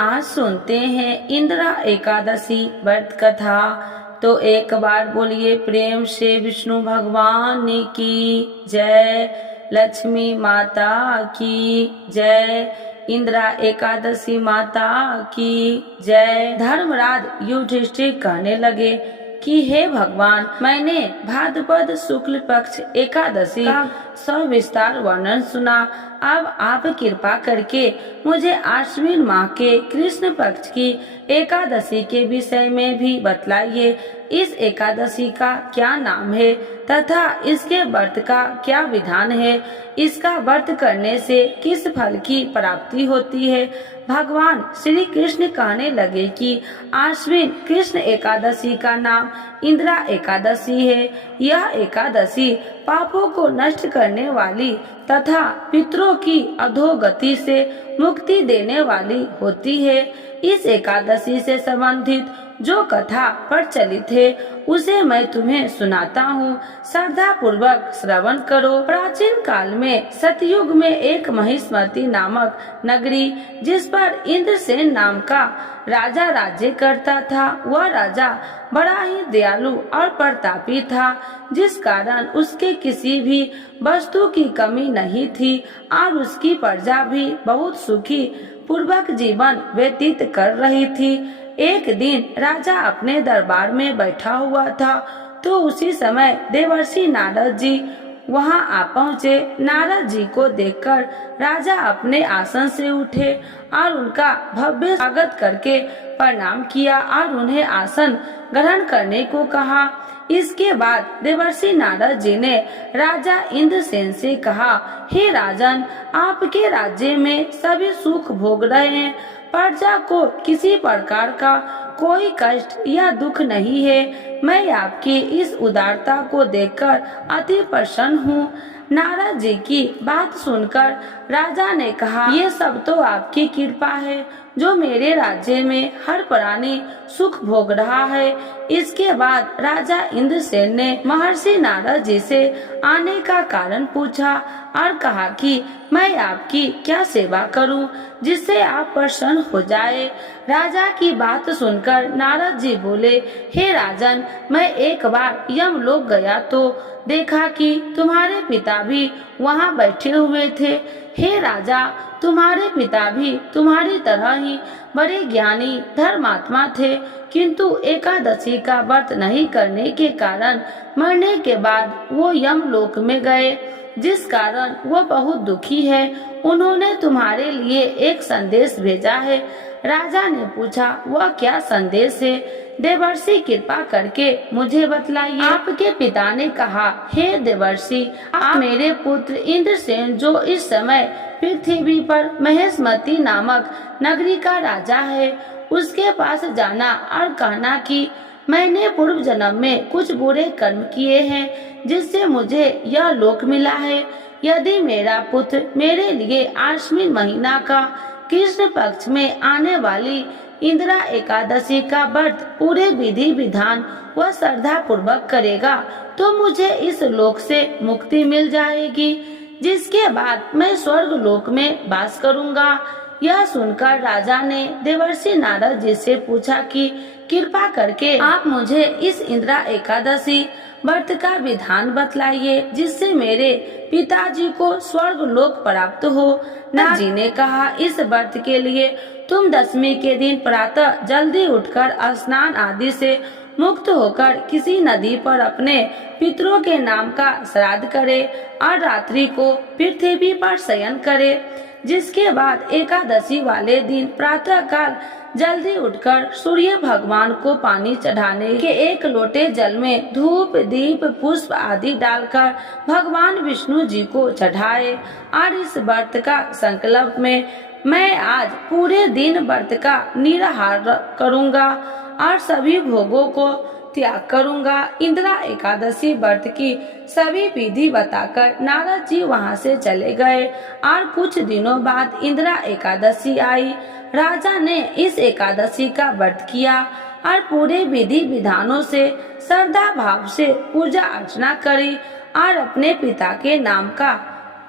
आज सुनते हैं इंदिरा एकादशी व्रत कथा। तो एक बार बोलिए प्रेम से विष्णु भगवान की जय, लक्ष्मी माता की जय, इंदिरा एकादशी माता की जय। धर्मराज युधिष्ठिर कहने लगे कि हे भगवान, मैंने भाद्रपद शुक्ल पक्ष एकादशी का सविस्तार वर्णन सुना। अब आप कृपा करके मुझे आश्विन माह के कृष्ण पक्ष की एकादशी के विषय में भी बतलाइए। इस एकादशी का क्या नाम है तथा इसके व्रत का क्या विधान है? इसका व्रत करने से किस फल की प्राप्ति होती है? भगवान श्री कृष्ण कहने लगे कि आश्विन कृष्ण एकादशी का नाम इंदिरा एकादशी है। यह एकादशी पापों को नष्ट करने वाली तथा पितरों की अधोगति से मुक्ति देने वाली होती है। इस एकादशी से संबंधित जो कथा प्रचलित है उसे मैं तुम्हें सुनाता हूँ, श्रद्धा पूर्वक श्रवण करो। प्राचीन काल में सतयुग में एक महिष्मती नामक नगरी, जिस पर इंद्रसेन नाम का राजा राज्य करता था, वह राजा बड़ा ही दयालु और प्रतापी था, जिस कारण उसके किसी भी वस्तु की कमी नहीं थी और उसकी प्रजा भी बहुत सुखी पूर्वक जीवन व्यतीत कर रही थी। एक दिन राजा अपने दरबार में बैठा हुआ था, तो उसी समय देवर्षि नारद जी वहां आ पहुँचे। नारद जी को देखकर राजा अपने आसन से उठे और उनका भव्य स्वागत करके प्रणाम किया और उन्हें आसन ग्रहण करने को कहा। इसके बाद देवर्षि नारद जी ने राजा इंद्रसेन से कहा, हे राजन, आपके राज्य में सभी सुख भोग रहे हैं, प्रजा को किसी प्रकार का कोई कष्ट या दुख नहीं है। मैं आपकी इस उदारता को देखकर अति प्रसन्न हूँ। नारद जी की बात सुनकर राजा ने कहा, ये सब तो आपकी कृपा है जो मेरे राज्य में हर प्राणी सुख भोग रहा है। इसके बाद राजा इंद्रसेन ने महर्षि नारद जी से आने का कारण पूछा और कहा कि मैं आपकी क्या सेवा करूं जिससे आप प्रसन्न हो जाए। राजा की बात सुनकर नारद जी बोले, हे राजन, मैं एक बार यमलोक गया तो देखा कि तुम्हारे पिता भी वहां बैठे हुए थे। हे राजा, तुम्हारे पिता भी तुम्हारी तरह ही बड़े ज्ञानी धर्मात्मा थे, किंतु एकादशी का व्रत नहीं करने के कारण मरने के बाद वो यमलोक में गए, जिस कारण वो बहुत दुखी है। उन्होंने तुम्हारे लिए एक संदेश भेजा है। राजा ने पूछा, वह क्या संदेश है? देवर्षि, कृपा करके मुझे बतलाइए। आपके पिता ने कहा, हे देवर्षि, आप मेरे पुत्र इंद्रसेन, जो इस समय पृथ्वी पर महेशमती नामक नगरी का राजा है, उसके पास जाना और कहना कि मैंने पूर्व जन्म में कुछ बुरे कर्म किए हैं जिससे मुझे यह लोक मिला है। यदि मेरा पुत्र मेरे लिए आश्विन महीना का कृष्ण पक्ष में आने वाली इंदिरा एकादशी का व्रत पूरे विधि विधान व श्रद्धा पूर्वक करेगा तो मुझे इस लोक से मुक्ति मिल जाएगी, जिसके बाद मैं स्वर्ग लोक में वास करूंगा। यह सुनकर राजा ने देवर्षि नारद जी से पूछा कि कृपा करके आप मुझे इस इंदिरा एकादशी व्रत का विधान बतलाइए, जिससे मेरे पिताजी को स्वर्ग लोक प्राप्त हो। नारद जी ने कहा, इस व्रत के लिए तुम दशमी के दिन प्रातः जल्दी उठकर स्नान आदि से मुक्त होकर किसी नदी पर अपने पितरों के नाम का श्राद्ध करे और रात्रि को पृथ्वी पर शयन करे। जिसके बाद एकादशी वाले दिन प्रातः काल जल्दी उठकर सूर्य भगवान को पानी चढ़ाने के एक लोटे जल में धूप दीप पुष्प आदि डालकर भगवान विष्णु जी को चढ़ाए। और इस व्रत का संकल्प में मैं आज पूरे दिन व्रत का निराहार करूंगा और सभी भोगों को त्याग करूंगा। इंदिरा एकादशी व्रत की सभी विधि बताकर नारद जी वहां से चले गए और कुछ दिनों बाद इंदिरा एकादशी आई। राजा ने इस एकादशी का व्रत किया और पूरे विधि विधानों से श्रद्धा भाव से पूजा अर्चना करी और अपने पिता के नाम का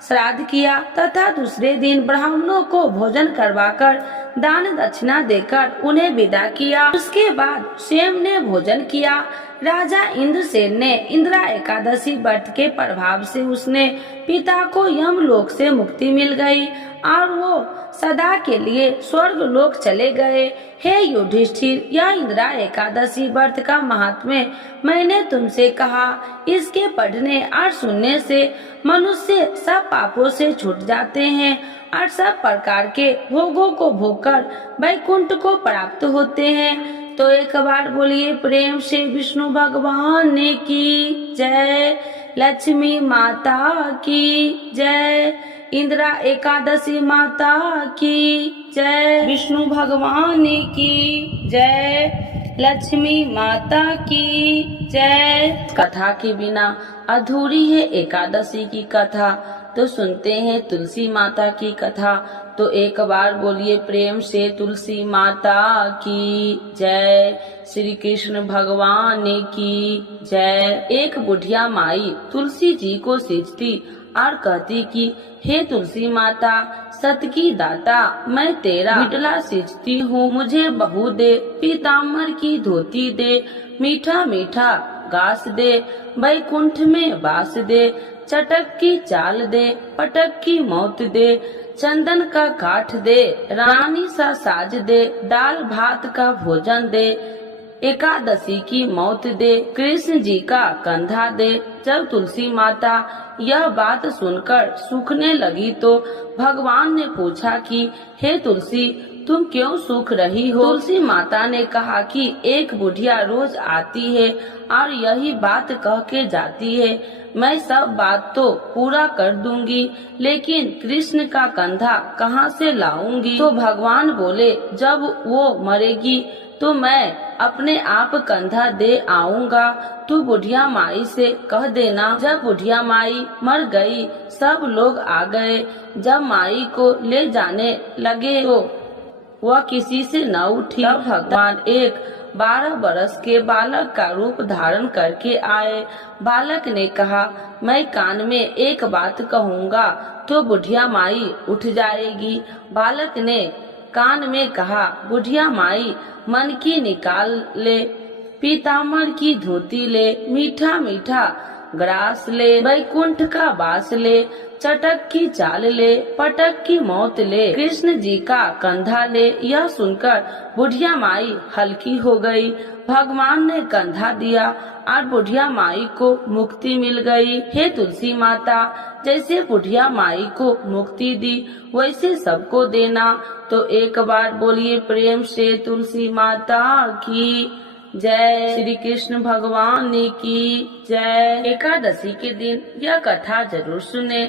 श्राद्ध किया तथा दूसरे दिन ब्राह्मणों को भोजन करवाकर दान दक्षिणा देकर उन्हें विदा किया। उसके बाद स्वयं ने भोजन किया। राजा इंद्रसेन ने इंदिरा एकादशी व्रत के प्रभाव से उसने पिता को यमलोक से मुक्ति मिल गई और वो सदा के लिए स्वर्ग लोक चले गए। हे युधिष्ठिर, यह इंदिरा एकादशी व्रत का महात्म्य मैंने तुमसे कहा। इसके पढ़ने और सुनने से मनुष्य सब पापों से छूट जाते हैं और सब प्रकार के भोगों को भोगकर वैकुंठ को प्राप्त होते हैं। तो एक बार बोलिए प्रेम से विष्णु भगवान की जय, लक्ष्मी माता की जय, इंदिरा एकादशी माता की जय, विष्णु भगवान की जय, लक्ष्मी माता की जय। कथा के बिना अधूरी है एकादशी की कथा। तो सुनते हैं तुलसी माता की कथा। तो एक बार बोलिए प्रेम से तुलसी माता की जय, श्री कृष्ण भगवान की जय। एक बुढ़िया माई तुलसी जी को सींचती और कहती कि हे तुलसी माता, सत की दाता, मैं तेरा बिटला सींचती हूँ, मुझे बहू दे, पीताम्बर की धोती दे, मीठा मीठा घास दे, वैकुंठ में वास दे, चटक की चाल दे, पटक की मौत दे, चंदन का काठ दे, रानी सा साज दे, दाल भात का भोजन दे, एकादशी की मौत दे, कृष्ण जी का कंधा दे। जब तुलसी माता यह बात सुनकर सूखने लगी तो भगवान ने पूछा कि हे तुलसी, तुम क्यों सूख रही हो? तुलसी माता ने कहा कि एक बुढ़िया रोज आती है और यही बात कह के जाती है, मैं सब बात तो पूरा कर दूंगी, लेकिन कृष्ण का कंधा कहाँ से लाऊंगी? तो भगवान बोले, जब वो मरेगी तो मैं अपने आप कंधा दे आऊंगा, तू बुढ़िया माई से कह देना। जब बुढ़िया माई मर गई, सब लोग आ गए। जब माई को ले जाने लगे तो वह किसी से न उठी। तब भगवान एक 12 बरस के बालक का रूप धारण करके आए। बालक ने कहा, मैं कान में एक बात कहूँगा तो बुढ़िया माई उठ जाएगी। बालक ने कान में कहा, बुढ़िया माई मन की निकाल ले, पीताम्बर की धोती ले, मीठा मीठा ग्रास ले, वैकुंठ का वास ले, चटक की चाल ले, पटक की मौत ले, कृष्ण जी का कंधा ले। यह सुनकर बुढ़िया माई हल्की हो गई। भगवान ने कंधा दिया और बुढ़िया माई को मुक्ति मिल गई। हे तुलसी माता, जैसे बुढ़िया माई को मुक्ति दी वैसे सबको देना। तो एक बार बोलिए प्रेम से तुलसी माता की जय, श्री कृष्ण भगवान की जय। एकादशी के दिन यह कथा जरूर सुने।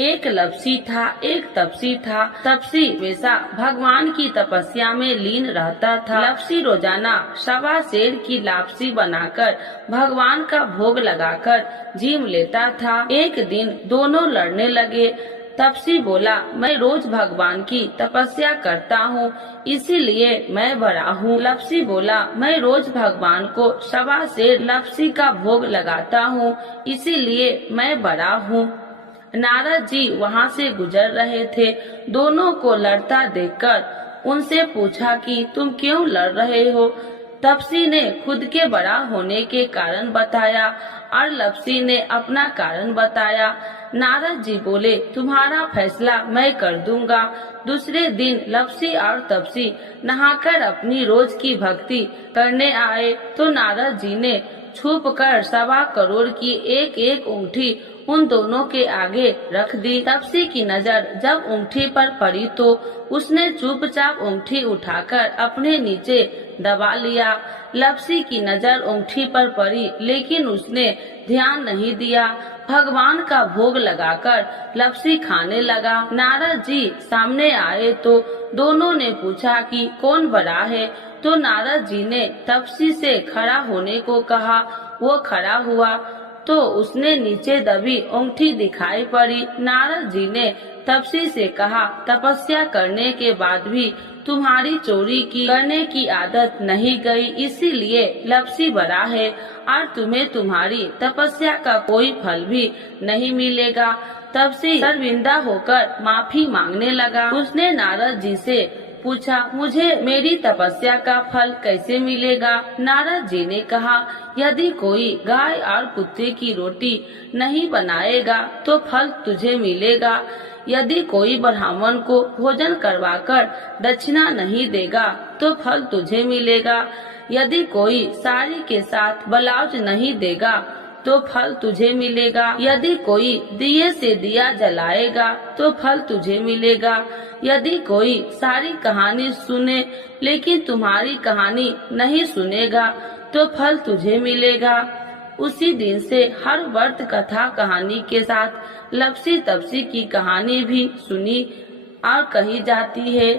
एक लपसी था, एक तपसी था। तपसी हमेशा भगवान की तपस्या में लीन रहता था। लपसी रोजाना 1.25 सेर की लापसी बनाकर भगवान का भोग लगाकर जीम लेता था। एक दिन दोनों लड़ने लगे। तपसी बोला, मैं रोज भगवान की तपस्या करता हूँ, इसीलिए मैं बड़ा हूँ। लपसी बोला, मैं रोज भगवान को 1.25 सेर लपसी का भोग लगाता हूँ, इसीलिए मैं बड़ा हूँ। नारद जी वहाँ से गुजर रहे थे। दोनों को लड़ता देखकर उनसे पूछा कि तुम क्यों लड़ रहे हो? तपसी ने खुद के बड़ा होने के कारण बताया और लपसी ने अपना कारण बताया। नारद जी बोले, तुम्हारा फैसला मैं कर दूंगा। दूसरे दिन लपसी और तपसी नहाकर अपनी रोज की भक्ति करने आए तो नारद जी ने छुप कर 1.25 करोड़ की एक एक अंगूठी उन दोनों के आगे रख दी। तपसी की नजर जब अंगूठी पर पड़ी तो उसने चुपचाप अंगूठी उठाकर अपने नीचे दबा लिया। लपसी की नजर अंगूठी पर पड़ी लेकिन उसने ध्यान नहीं दिया। भगवान का भोग लगाकर लपसी खाने लगा। नारद जी सामने आए तो दोनों ने पूछा कि कौन बड़ा है, तो नारद जी ने तपसी से खड़ा होने को कहा। वो खड़ा हुआ तो उसने नीचे दबी अंगूठी दिखाई पड़ी। नारद जी ने तपसी से कहा, तपस्या करने के बाद भी तुम्हारी चोरी करने की आदत नहीं गई, इसीलिए लपसी बड़ा है और तुम्हें तुम्हारी तपस्या का कोई फल भी नहीं मिलेगा। तपसी शर्मिंदा होकर माफी मांगने लगा। उसने नारद जी से पूछा, मुझे मेरी तपस्या का फल कैसे मिलेगा? नारद जी ने कहा, यदि कोई गाय और कुत्ते की रोटी नहीं बनाएगा तो फल तुझे मिलेगा। यदि कोई ब्राह्मण को भोजन करवाकर दक्षिणा नहीं देगा तो फल तुझे मिलेगा। यदि कोई साड़ी के साथ ब्लाउज नहीं देगा तो फल तुझे मिलेगा। यदि कोई दिए से दिया जलाएगा तो फल तुझे मिलेगा। यदि कोई सारी कहानी सुने लेकिन तुम्हारी कहानी नहीं सुनेगा तो फल तुझे मिलेगा। उसी दिन से हर व्रत कथा कहानी के साथ लपसी तपसी की कहानी भी सुनी और कही जाती है।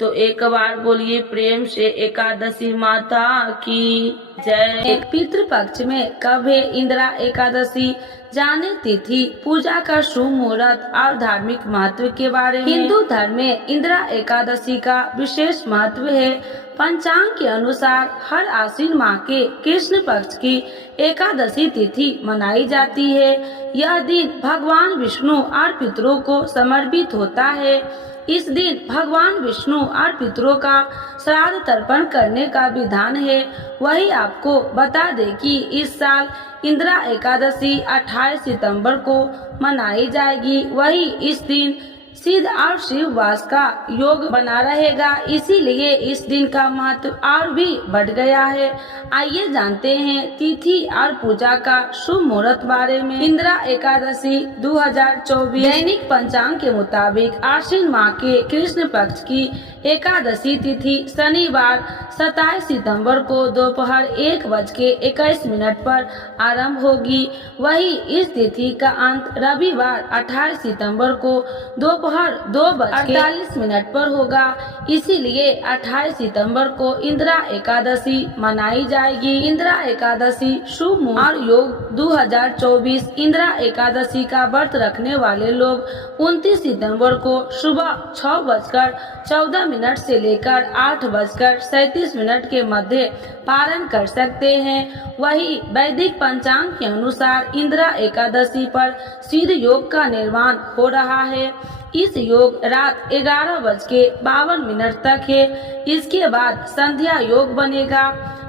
तो एक बार बोलिए प्रेम से एकादशी माता की जय। पितृपक्ष में कब है इंदिरा एकादशी? जाने तिथि, पूजा का शुभ मुहूर्त और धार्मिक महत्व के बारे में। हिंदू धर्म में इंदिरा एकादशी का विशेष महत्व है। पंचांग के अनुसार हर आश्विन माह के कृष्ण पक्ष की एकादशी तिथि मनाई जाती है। यह दिन भगवान विष्णु और पितरों को समर्पित होता है। इस दिन भगवान विष्णु और पितरों का श्राद्ध तर्पण करने का विधान है। वही आपको बता दे कि इस साल इंदिरा एकादशी 28 सितंबर को मनाई जाएगी। वही इस दिन सिद्ध और शिव वास का योग बना रहेगा, इसीलिए इस दिन का महत्व और भी बढ़ गया है। आइए जानते हैं तिथि और पूजा का शुभ मुहूर्त बारे में। इंदिरा एकादशी 2024 दैनिक पंचांग के मुताबिक आश्विन माह के कृष्ण पक्ष की एकादशी तिथि शनिवार 27 सितंबर को दोपहर 1:21 पर आरंभ होगी। वही इस तिथि का अंत रविवार 28 सितंबर को दोपहर 2:48 पर होगा। इसीलिए 28 सितंबर को इंदिरा एकादशी मनाई जाएगी। इंदिरा एकादशी शुभ मुहूर्त और योग 2024 इंदिरा एकादशी का व्रत रखने वाले लोग 29 सितंबर को सुबह 6:14 से लेकर 8:37 के मध्य पारण कर सकते हैं। वही वैदिक पंचांग के अनुसार इंदिरा एकादशी पर सिद्ध योग का निर्माण हो रहा है। इस योग रात 11:52 तक है। इसके बाद संध्या योग बनेगा।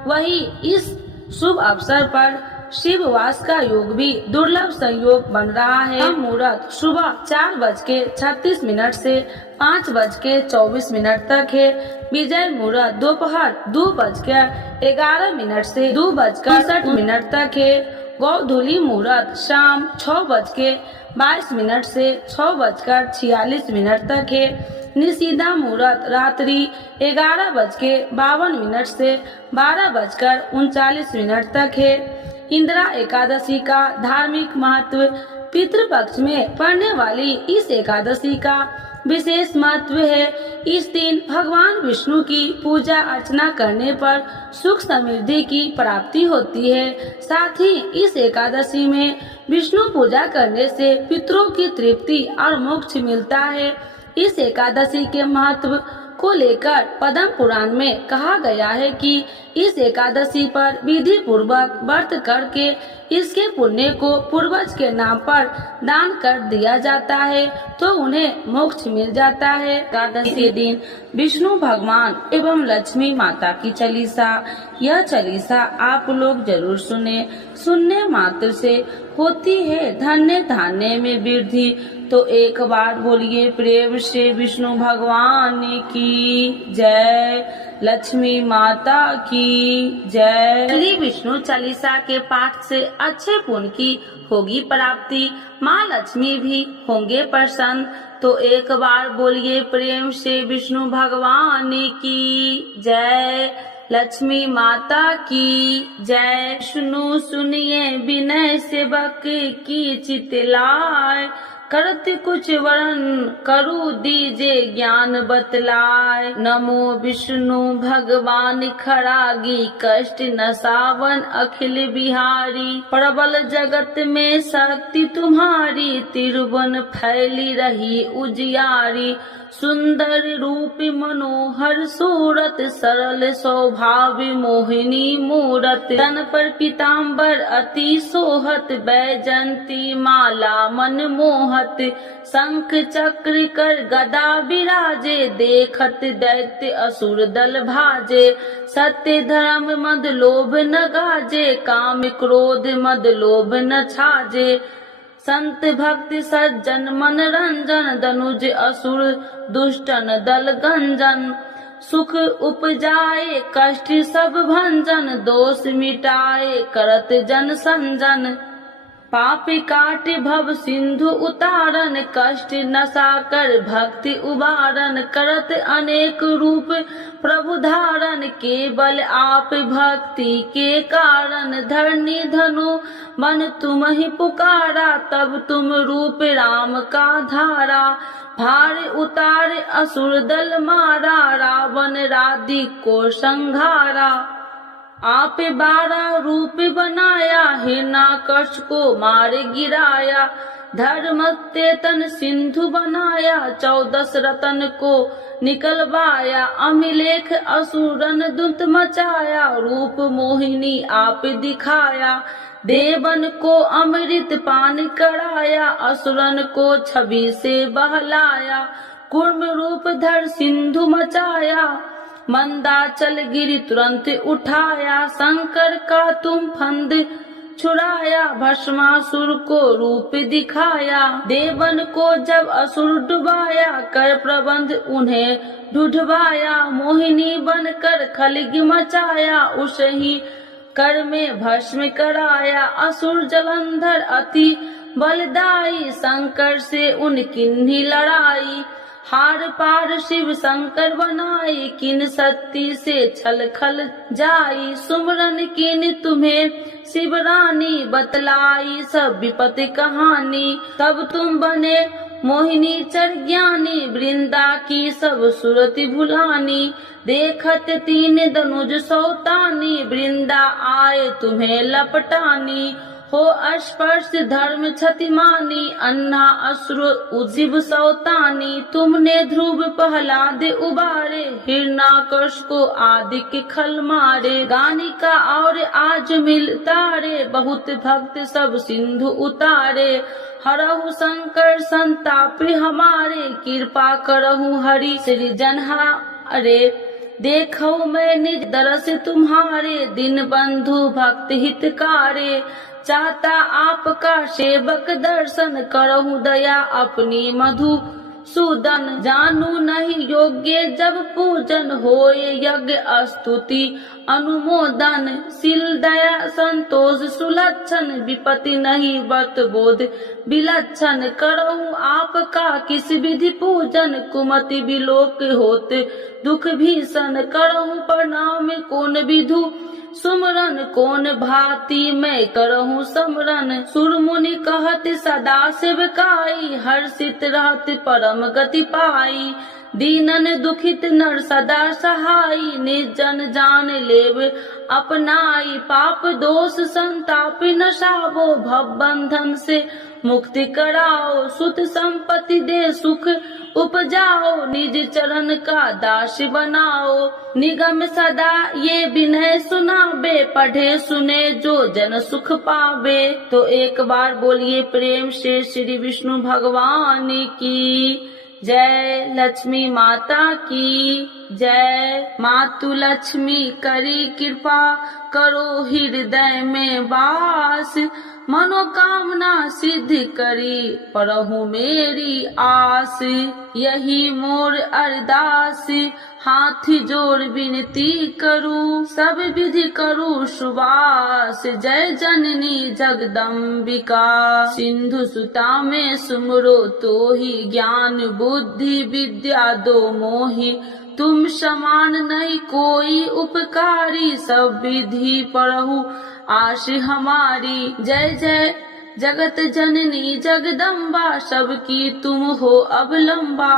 वही इस शुभ अवसर पर शिव वास का योग भी दुर्लभ संयोग बन रहा है। मुहूर्त सुबह 4:36 से 5:24 तक है। विजय मुहूर्त दोपहर 2:11 से 2:62 तक है। गोधूली मुहूर्त शाम 6:22 से 6:46 तक है। निषिद्धा मुहूर्त रात्रि 11:52 से 12:39 तक है। इंदिरा एकादशी का धार्मिक महत्व। पितृपक्ष में पड़ने वाली इस एकादशी का विशेष महत्व है। इस दिन भगवान विष्णु की पूजा अर्चना करने पर सुख समृद्धि की प्राप्ति होती है। साथ ही इस एकादशी में विष्णु पूजा करने से पितरों की तृप्ति और मोक्ष मिलता है। इस एकादशी के महत्व को लेकर पद्म पुराण में कहा गया है कि इस एकादशी पर विधि पूर्वक व्रत करके इसके पुण्य को पूर्वज के नाम पर दान कर दिया जाता है तो उन्हें मोक्ष मिल जाता है। एकादशी दिन विष्णु भगवान एवं लक्ष्मी माता की चालीसा। यह चालीसा आप लोग जरूर सुनने मात्र से होती है धन्य धान्य में वृद्धि। तो एक बार बोलिए प्रेम से विष्णु भगवान की जय, लक्ष्मी माता की जय। श्री विष्णु चालीसा के पाठ से अच्छे पुण्य की होगी प्राप्ति, माँ लक्ष्मी भी होंगे प्रसन्न। तो एक बार बोलिए प्रेम से विष्णु भगवान की जय, लक्ष्मी माता की जय। सुनिए विनय सेवक की चितलाय, करत कुछ वरण करु दीजे ज्ञान बतलाय। नमो विष्णु भगवान खरागी, कष्ट नसावन अखिल बिहारी। प्रबल जगत में शक्ति तुम्हारी, तिरुवन फैली रही उजियारी। सुंदर रूप मनोहर सूरत, सरल स्वभाव मोहिनी मूरत, तन पर पीताम्बर अति सोहत, बैजंती माला मन मोहत, शंख चक्र कर गदा विराजे, देखत दैत्य असुर दल भाजे, सत्य धर्म मद लोभ न गाजे, काम क्रोध मद लोभ न छाजे, संत भक्त सज्जन मन रंजन, दनुज असुर दुष्टन दल गंजन, सुख उपजाए कष्ट सब भंजन, दोष मिटाए करत जन संजन, पाप काट भव सिंधु उतारन, कष्ट नशा कर भक्ति उबारन, करत अनेक रूप प्रभु धारण, केवल आप भक्ति के कारण, धरनी धनु मन तुम ही पुकारा, तब तुम रूप राम का धारा, भार उतार असुर दल मारा, रावण राधि को संघारा, आप 12 रूप बनाया, हिरण्याकश को मार गिराया, धर्म तेतन सिंधु बनाया, 14 रतन को निकलवाया, अमिलेख असुरन दुत मचाया, रूप मोहिनी आप दिखाया, देवन को अमृत पान कराया, असुरन को छवि से बहलाया, कूर्म रूप धर सिंधु मचाया, मंदाचल गिरी तुरंत उठाया, शंकर का तुम फंद छुड़ाया, भस्मासुर को रूप दिखाया, देवन को जब असुर डुबाया, कर प्रबंध उन्हें ढूंढवाया, मोहिनी बनकर खलगी मचाया, उस ही कर में भस्म कराया, असुर जलंधर अति बलदाई, शंकर से उनकी लड़ाई, हार पार शिव शंकर बनाई, किन सत्ती से छल खल जाई, सुमरन किन तुम्हें शिव रानी, बतलाई सब विपत्ति कहानी, तब तुम बने मोहिनी चर ज्ञानी, वृंदा की सब सुरति भुलानी, देखत 3 धनुज सौतानी, वृंदा आए तुम्हें लपटानी, हो स्पर्श धर्म क्षतिमानी, अन्ना असुर उजिब सौतानी, तुमने ध्रुव प्रहलाद उबारे, हिरण्याकश को आदि के खल मारे, गानिका और आज मिल तारे, बहुत भक्त सब सिंधु उतारे, हरहु शंकर संताप हमारे, कृपा करहु हरि श्री जनहारे, देखो मैं निज दरस तुम्हारे, दिन बंधु भक्त हितकारे, चाहता आपका सेवक दर्शन, करहु दया अपनी मधु सूदन, जानू नहीं योग्य जब पूजन, होय यज्ञ स्तुति अनुमोदन, शील दया संतोष सुलक्षण, विपत्ति नहीं व्रत बोध विलक्षण, करहु आपका किस विधि पूजन, कुमति विलोक होत दुख भीषण, करहु प्रणाम कौन विधु सुमरन, कौन भांति मैं करहूँ समरन, सुर मुनि कहत सदा सेवकाई, हर्षित रहत परम गति पाई, दीनन दुखित नर सदा सहाई, निर्जन जान लेव अपनाई, पाप दोष संताप नसावो, भव बंधन से मुक्ति कराओ, सुत संपत्ति दे सुख उपजाओ, निज चरण का दास बनाओ, निगम सदा ये विनय सुनाबे, पढ़े सुने जो जन सुख पावे। तो एक बार बोलिए प्रेम से श्री विष्णु भगवान की जय, लक्ष्मी माता की जय। मातु लक्ष्मी करी कृपा, करो हृदय में वास, मनोकामना सिद्ध करी परहु मेरी आस, यही मोर अरदास, हाथ जोड़ विनती करूं, सब विधि करूं सुवास, जय जननी जगदम्बिका, सिंधु सुता में सुमरो तो ही, ज्ञान बुद्धि विद्या दो मोहि, तुम समान नहीं कोई उपकारी, सब विधि पढ़ू आश हमारी, जय जय जगत जननी जगदम्बा, सबकी तुम हो अवलंबा,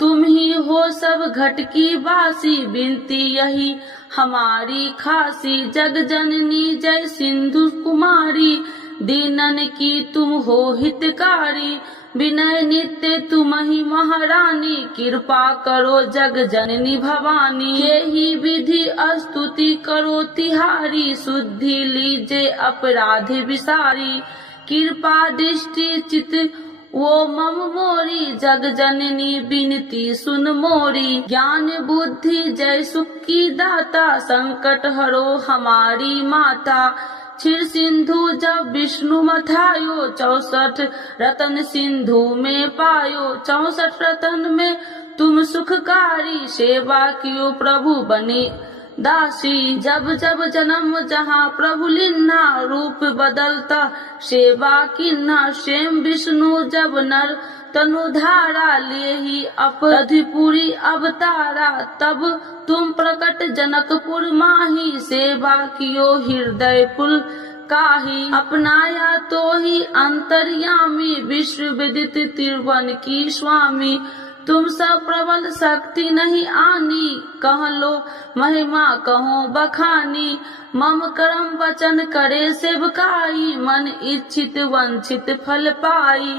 तुम ही हो सब घट की बासी, बिनती यही हमारी खासी, जग जननी जय सिंधु कुमारी, दीनन की तुम हो हितकारी, विनय नित्य तुमहि महारानी, कृपा करो जग जननी भवानी। यही विधि स्तुति करो तिहारी, शुद्धि लीजे अपराध विसारी। कृपा दृष्टि चित वो मम मोरी, जग जननी बिनती सुन मोरी। ज्ञान बुद्धि जय सुख की दाता, संकट हरो हमारी माता। क्षीर सिंधु जब विष्णु मथायो, 64 रतन सिंधु में पायो। 64 रतन में तुम सुखकारी, सेवा कियो प्रभु बने दासी। जब जब जन्म जहाँ प्रभु लिन्हा, रूप बदलता सेवा किन्हा। स्वयं विष्णु जब नर तनुधारा, ले ही अपराधिपुरी अवतारा। तब तुम प्रकट जनकपुर माही, सेवा कियो हृदय पुल काही। अपनाया तो ही अंतर्यामी, विश्व विदित त्रिभुवन की स्वामी। तुम सब प्रबल शक्ति नहीं आनी, कह लो महिमा कहो बखानी। मम कर्म वचन करे सेवकाई, मन इच्छित वंचित फल पाई।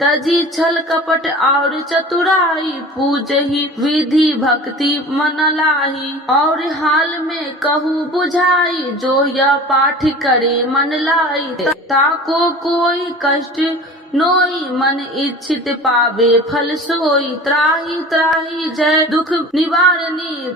तजी छल कपट और चतुराई, पूजहि विधि भक्ति मन लाही। और हाल में कहूँ बुझाई, जो यह पाठ करे मन लाई। ताको कोई कष्ट नोई, मन इच्छित पावे फल सोई। त्राही त्राही जय दुख निवारणी,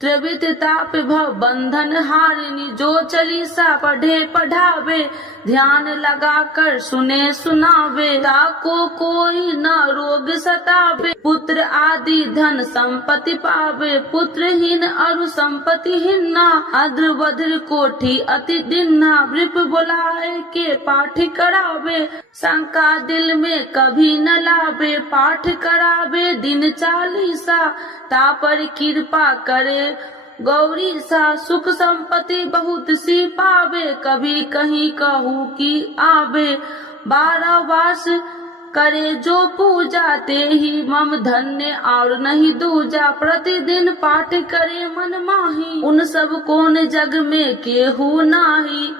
त्रिविध ताप भव बंधन हारिणी। जो चालीसा पढ़े पढ़ावे, ध्यान लगा कर सुने सुनावे। ताको कोई न रोग सतावे, पुत्र आदि धन संपत्ति पावे। पुत्रहीन अरु संपत्तिहीना, अद्र वज्र कोठी अति दिन्ना। वृप बुलाए के पाठ करावे, शंका दिल में कभी न लावे। पाठ करावे दिन चालीसा, तापर कृपा करे गौरी सा। सुख संपत्ति बहुत सी पावे, कभी कहीं कहूँ की आवे। 12 वास करे जो पूजा, ते ही मम धन्य और नहीं दूजा। प्रतिदिन पाठ करे मन माही, उन सब कौन जग में केहू नाही।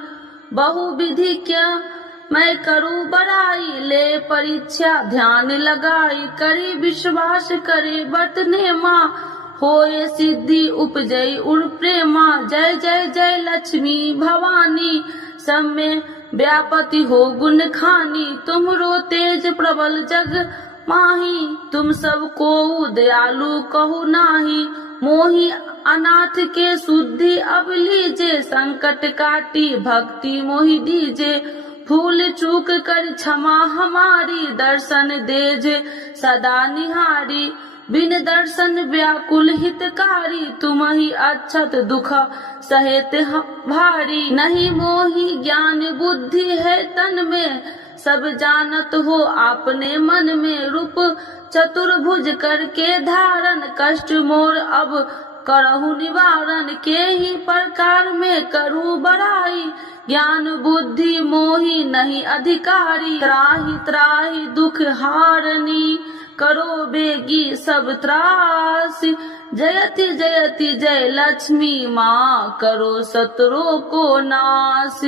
बहु विधि क्या मैं करूँ बड़ाई, ले परीक्षा ध्यान लगाई। करे विश्वास करे बरतने माँ, होए सिद्धि उपजय उर प्रेमा। जय जय जय लक्ष्मी भवानी, सब में व्यापति हो गुण खानी। तुमरो तेज प्रबल जग माही, तुम सब को दयालु कहु नाही। मोही अनाथ के शुद्धि अब लीजे, संकट काटी भक्ति मोहि दीजे। भूल चूक कर क्षमा हमारी, दर्शन देजे सदा निहारी। बिन दर्शन व्याकुल हितकारी, तुम ही अक्षत दुख सहेत भारी। नहीं मोहि ज्ञान बुद्धि है तन में, सब जानत हो आपने मन में। रूप चतुर्भुज करके धारण, कष्ट मोर अब करहु निवारण। के ही प्रकार में करूँ बड़ाई, ज्ञान बुद्धि मोहि नहीं अधिकारी। त्राहि त्राहि दुख हारनी, करो बेगी सब त्रासी। जयति जयति जय लक्ष्मी माँ, करो शत्रु को नाश।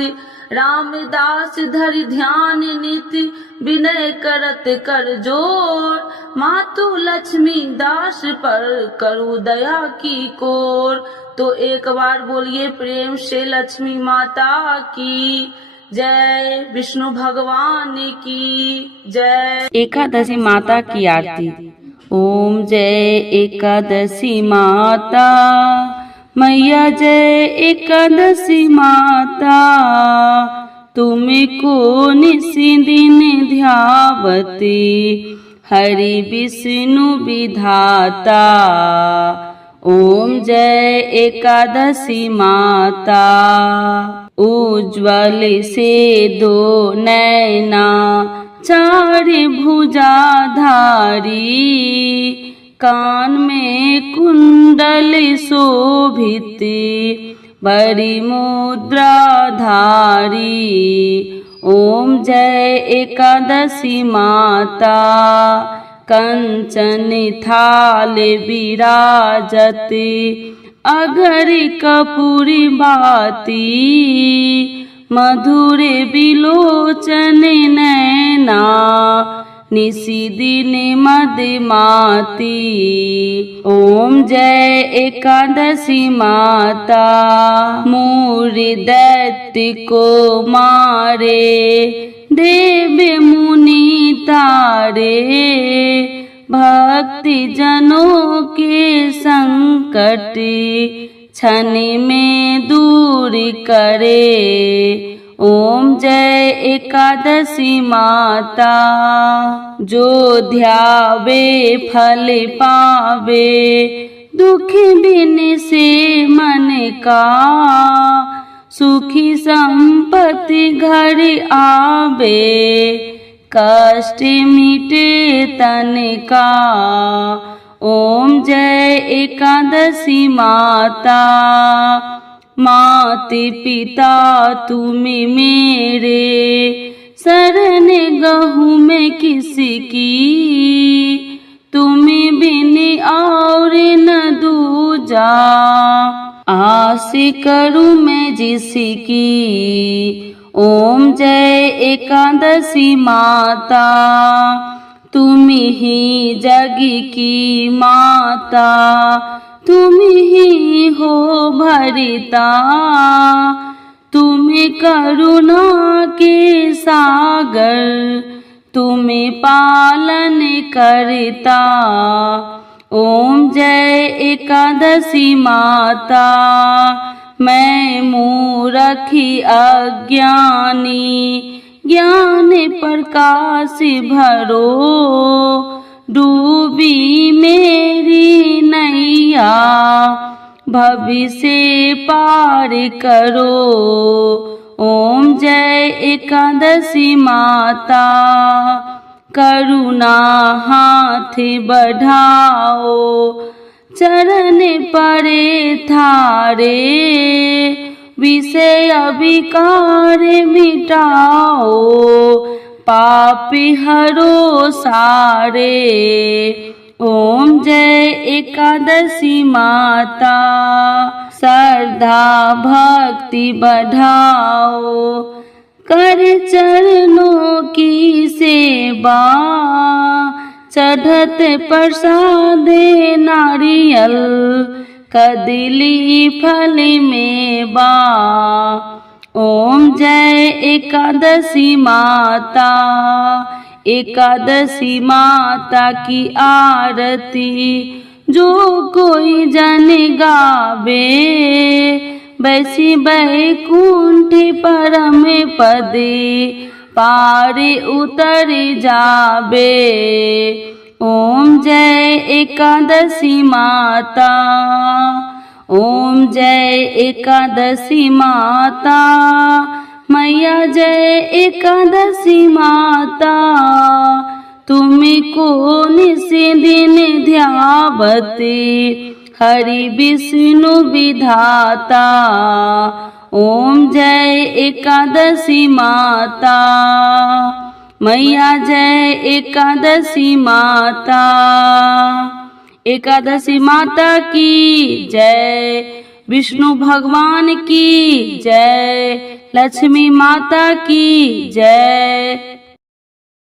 रामदास धरि ध्यान नीति, विनय करत कर जोर। मातु लक्ष्मी दास पर करू दया की कोर। तो एक बार बोलिए प्रेम से लक्ष्मी माता की जय, विष्णु भगवान की जय। एकादशी माता की आरती। ओम जय एकादशी माता मैया, जय एकादशी माता। तुमको निशि दिन ध्यावती, हरि विष्णु विधाता। ओम जय एकादशी माता। उज्ज्वल से दो नैना, चार भुजाधारी। कान में कुंडल शोभित, बड़ी मुद्रा धारी। ओम जय एकादशी माता। कंचन थाल विराजत, अगर कपूरी बाती। मधुर बिलोचन नैना, निसी दिन मदमाती। ओम जय एकादशी माता, मूरी दैत्य को मारे, देव मुनि तारे, भक्ति जनों के संकट क्षण में दूर करे। ओम जय एकादशी माता, जो ध्यावे फल पावे, दुख बिन से मन का, सुखी संपत्ति घर आवे, कष्ट मिटे तन का। ओम जय एकादशी माता, मात पिता तुम मेरे, शरण गहूँ मैं किसकी, तुम बिन और न दूजा, आस करूँ मैं जिसकी। ओम जय एकादशी माता, तुम ही जग की माता, तुम ही हो भरिता, तुम करुणा के सागर, तुम पालन करता। ओम जय एकादशी माता, मैं मूरखी अज्ञानी, ज्ञान प्रकाश भरो, डूबी मेरी नैया, भविष्य पार करो। ओम जय एकादशी माता, करुणा हाथ बढ़ाओ, चरण परे थारे, विषय विकार मिटाओ, पाप हरो सारे। ओम जय एकादशी माता, श्रद्धा भक्ति बढ़ाओ, कर चरणों की सेवा, चढ़त प्रसाद नारियल, कदली फल मेवा। ओम जय एकादशी माता, एकादशी माता की आरती जो कोई जन गावे, वैसी बैकुंठ परम पद पार उतर जावे। ओम जय एकादशी माता, ओम जय एकादशी माता, मैया जय एकादशी माता, तुमको निस दिन ध्यावते, हरि विष्णु विधाता। ओम जय एकादशी माता, मैया जय एकादशी माता। एकादशी माता की जय, विष्णु भगवान की जय, लक्ष्मी माता की जय।